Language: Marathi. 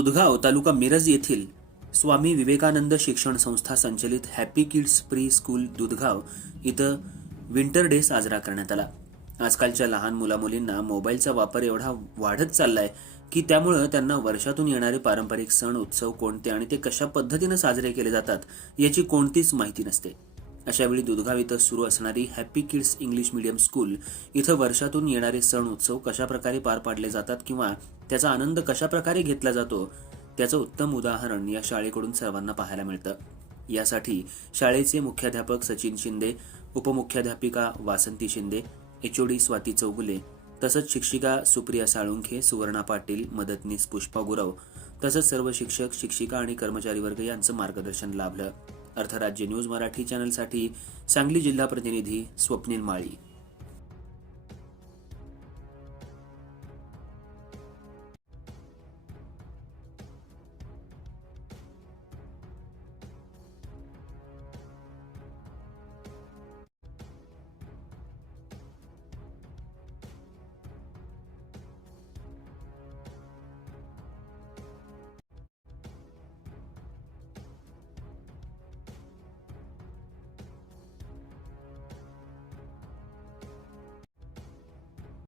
दुधगाव तालुका मिरज येथील स्वामी विवेकानंद शिक्षण संस्था संचलित happy kids pre school Dudhgaon इथं विंटर डे साजरा करण्यात आला। आजकालच्या लहान मुलामुलींना मोबाईलचा वापर एवढा वाढत चाललाय की त्यामुळे त्यांना वर्षातून येणारे पारंपरिक सण उत्सव कोणते आणि ते कशा पद्धतीने साजरे केले जातात याची कोणतीच माहिती नसते। अशावेळी दुधगाव इथं सुरू असणारी happy kids English medium school इथं वर्षातून येणारे सण उत्सव कशा प्रकारे पार पाडले जातात किंवा त्याचा आनंद कशा प्रकारे घेतला जातो त्याचं उत्तम उदाहरण या शाळेकडून सर्वांना पाहायला मिळतं। यासाठी शाळेचे मुख्याध्यापक सचिन शिंदे, उपमुख्याध्यापिका वासंती शिंदे, एचओडी स्वाती चौगुले तसंच शिक्षिका सुप्रिया साळुंखे, सुवर्णा पाटील, मदतनीस पुष्पा गुरव तसंच सर्व शिक्षक, शिक्षिका आणि कर्मचारी वर्ग यांचं मार्गदर्शन लाभलं। अर्थराज्य न्यूज मराठी चॅनलसाठी सांगली जिल्हा प्रतिनिधी स्वप्नील माळी।